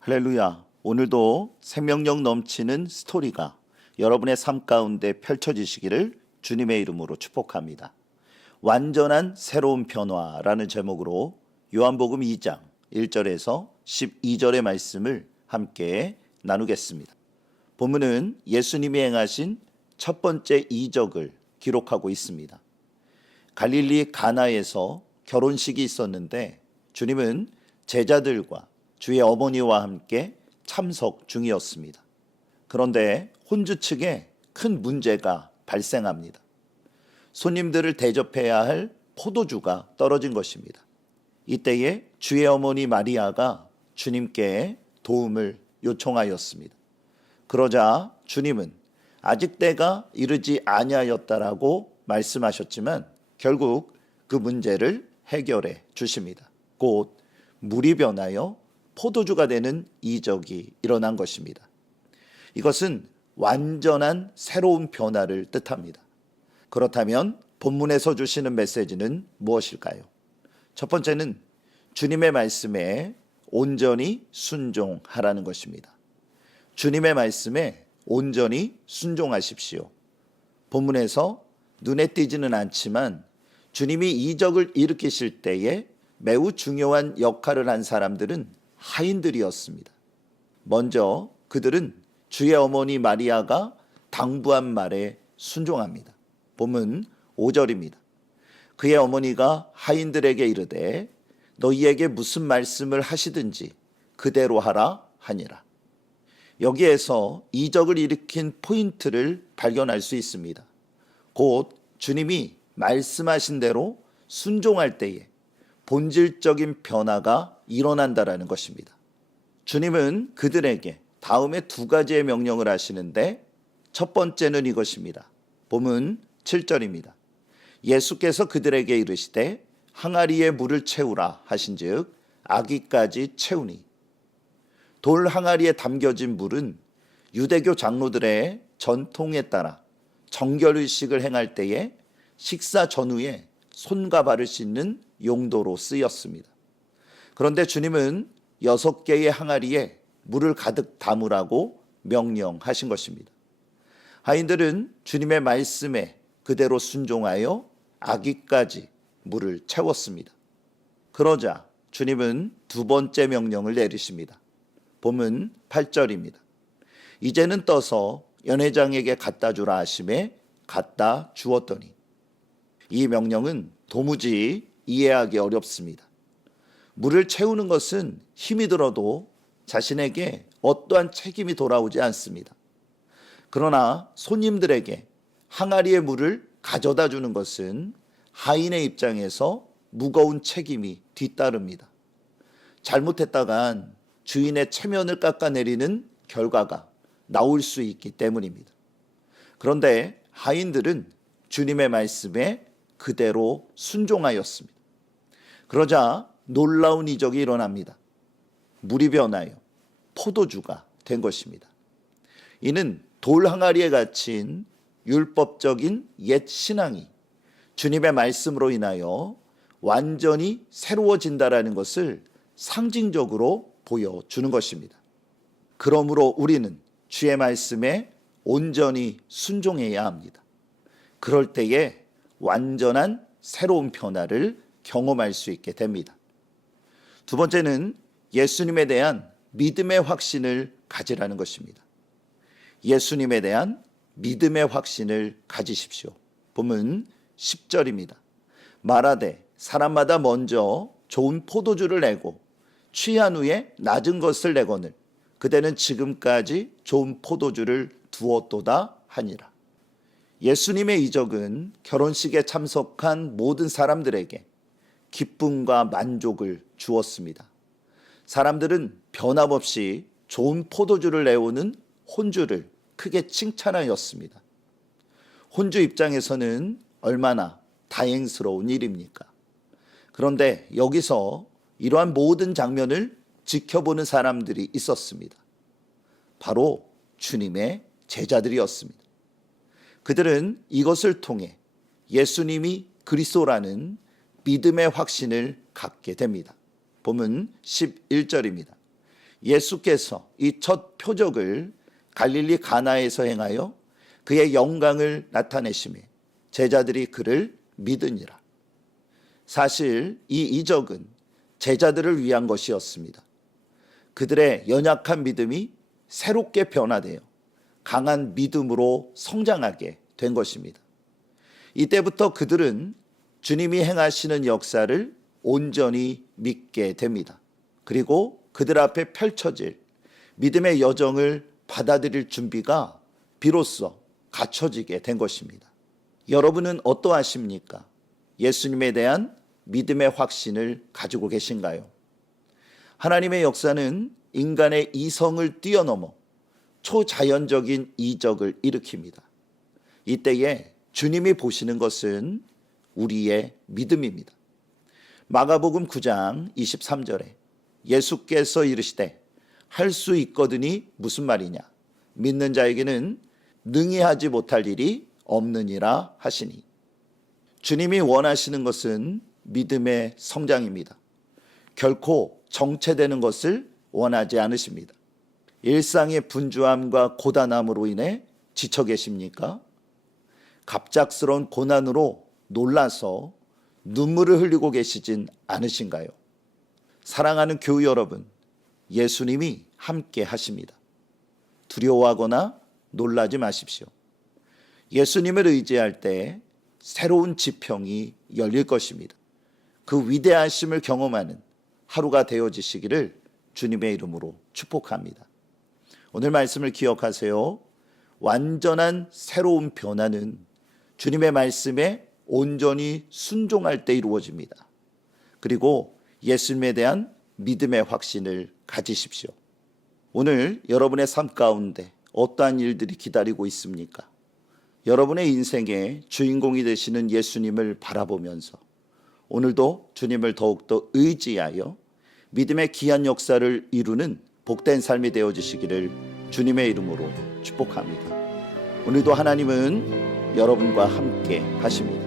할렐루야. 오늘도 생명력 넘치는 스토리가 여러분의 삶 가운데 펼쳐지시기를 주님의 이름으로 축복합니다. 완전한 새로운 변화라는 제목으로 요한복음 2장 1절에서 12절의 말씀을 함께 나누겠습니다. 본문은 예수님이 행하신 첫 번째 이적을 기록하고 있습니다. 갈릴리 가나에서 결혼식이 있었는데 주님은 제자들과 주의 어머니와 함께 참석 중이었습니다. 그런데 혼주 측에 큰 문제가 발생합니다. 손님들을 대접해야 할 포도주가 떨어진 것입니다. 이때에 주의 어머니 마리아가 주님께 도움을 요청하였습니다. 그러자 주님은 아직 때가 이르지 아니하였다라고 말씀하셨지만 결국 그 문제를 해결해 주십니다. 곧 물이 변하여 포도주가 되는 이적이 일어난 것입니다. 이것은 완전한 새로운 변화를 뜻합니다. 그렇다면 본문에서 주시는 메시지는 무엇일까요? 첫 번째는 주님의 말씀에 온전히 순종하라는 것입니다. 주님의 말씀에 온전히 순종하십시오. 본문에서 눈에 띄지는 않지만 주님이 이적을 일으키실 때에 매우 중요한 역할을 한 사람들은 하인들이었습니다. 먼저 그들은 주의 어머니 마리아가 당부한 말에 순종합니다. 본문 5절입니다. 그의 어머니가 하인들에게 이르되 너희에게 무슨 말씀을 하시든지 그대로 하라 하니라. 여기에서 이적을 일으킨 포인트를 발견할 수 있습니다. 곧 주님이 말씀하신 대로 순종할 때에 본질적인 변화가 일어난다라는 것입니다. 주님은 그들에게 다음에 두 가지의 명령을 하시는데 첫 번째는 이것입니다. 본문 7절입니다. 예수께서 그들에게 이르시되 항아리에 물을 채우라 하신즉 아기까지 채우니. 돌 항아리에 담겨진 물은 유대교 장로들의 전통에 따라 정결의식을 행할 때에 식사 전후에 손과 발을 씻는 용도로 쓰였습니다. 그런데 주님은 6개의 항아리에 물을 가득 담으라고 명령하신 것입니다. 하인들은 주님의 말씀에 그대로 순종하여 아기까지 물을 채웠습니다. 그러자 주님은 두 번째 명령을 내리십니다. 본문 8절입니다. 이제는 떠서 연회장에게 갖다 주라 하심에 갖다 주었더니. 이 명령은 도무지 이해하기 어렵습니다. 물을 채우는 것은 힘이 들어도 자신에게 어떠한 책임이 돌아오지 않습니다. 그러나 손님들에게 항아리의 물을 가져다 주는 것은 하인의 입장에서 무거운 책임이 뒤따릅니다. 잘못했다간 주인의 체면을 깎아내리는 결과가 나올 수 있기 때문입니다. 그런데 하인들은 주님의 말씀에 그대로 순종하였습니다. 그러자 놀라운 이적이 일어납니다. 물이 변하여 포도주가 된 것입니다. 이는 돌 항아리에 갇힌 율법적인 옛 신앙이 주님의 말씀으로 인하여 완전히 새로워진다라는 것을 상징적으로 보여주는 것입니다. 그러므로 우리는 주의 말씀에 온전히 순종해야 합니다. 그럴 때에 완전한 새로운 변화를 경험할 수 있게 됩니다. 두 번째는 예수님에 대한 믿음의 확신을 가지라는 것입니다. 예수님에 대한 믿음의 확신을 가지십시오. 본문 10절입니다. 말하되 사람마다 먼저 좋은 포도주를 내고 취한 후에 낮은 것을 내거늘 그대는 지금까지 좋은 포도주를 두었도다 하니라. 예수님의 이적은 결혼식에 참석한 모든 사람들에게 기쁨과 만족을 주었습니다. 사람들은 변함없이 좋은 포도주를 내오는 혼주를 크게 칭찬하였습니다. 혼주 입장에서는 얼마나 다행스러운 일입니까? 그런데 여기서 이러한 모든 장면을 지켜보는 사람들이 있었습니다. 바로 주님의 제자들이었습니다. 그들은 이것을 통해 예수님이 그리스도라는 믿음의 확신을 갖게 됩니다. 본문 11절입니다. 예수께서 이 첫 표적을 갈릴리 가나에서 행하여 그의 영광을 나타내시매 제자들이 그를 믿으니라. 사실 이 이적은 제자들을 위한 것이었습니다. 그들의 연약한 믿음이 새롭게 변화되어 강한 믿음으로 성장하게 된 것입니다. 이때부터 그들은 주님이 행하시는 역사를 온전히 믿게 됩니다. 그리고 그들 앞에 펼쳐질 믿음의 여정을 받아들일 준비가 비로소 갖춰지게 된 것입니다. 여러분은 어떠하십니까? 예수님에 대한 믿음의 확신을 가지고 계신가요? 하나님의 역사는 인간의 이성을 뛰어넘어 초자연적인 이적을 일으킵니다. 이때에 주님이 보시는 것은 우리의 믿음입니다. 마가복음 9장 23절에 예수께서 이르시되 할 수 있거든이 무슨 말이냐? 믿는 자에게는 능히 하지 못할 일이 없느니라 하시니. 주님이 원하시는 것은 믿음의 성장입니다. 결코 정체되는 것을 원하지 않으십니다. 일상의 분주함과 고단함으로 인해 지쳐 계십니까? 갑작스러운 고난으로 놀라서 눈물을 흘리고 계시진 않으신가요? 사랑하는 교우 여러분, 예수님이 함께 하십니다. 두려워하거나 놀라지 마십시오. 예수님을 의지할 때 새로운 지평이 열릴 것입니다. 그 위대하심을 경험하는 하루가 되어지시기를 주님의 이름으로 축복합니다. 오늘 말씀을 기억하세요. 완전한 새로운 변화는 주님의 말씀에 온전히 순종할 때 이루어집니다. 그리고 예수님에 대한 믿음의 확신을 가지십시오. 오늘 여러분의 삶 가운데 어떠한 일들이 기다리고 있습니까? 여러분의 인생의 주인공이 되시는 예수님을 바라보면서 오늘도 주님을 더욱더 의지하여 믿음의 귀한 역사를 이루는 복된 삶이 되어지시기를 주님의 이름으로 축복합니다. 오늘도 하나님은 여러분과 함께 하십니다.